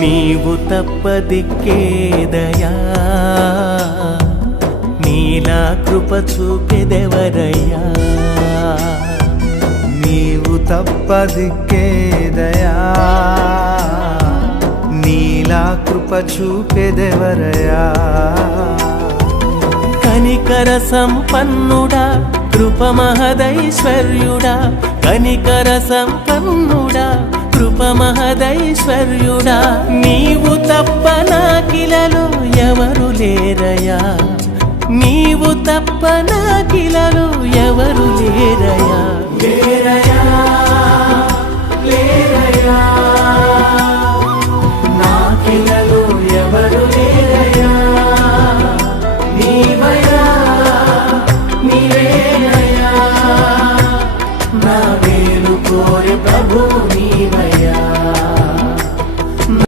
నీవు తప్ప దిక్కేదయా, నీలా కృప చూపెదెవరయ్యా. నీవు తప్ప దిక్కేదయా, నీలా కృప చూపెదెవరయా. కనికర సంపన్నుడా కృప మహదైశ్వర్యుడా, కనికర సంపన్నుడా కృప మహదైశ్వర్యుడా. నీవు తప్ప నాకిలలో ఎవరు లేరయా, నీవు తప్ప నాకిలలో ఎవరు లేరయా. లేరయా లేరయా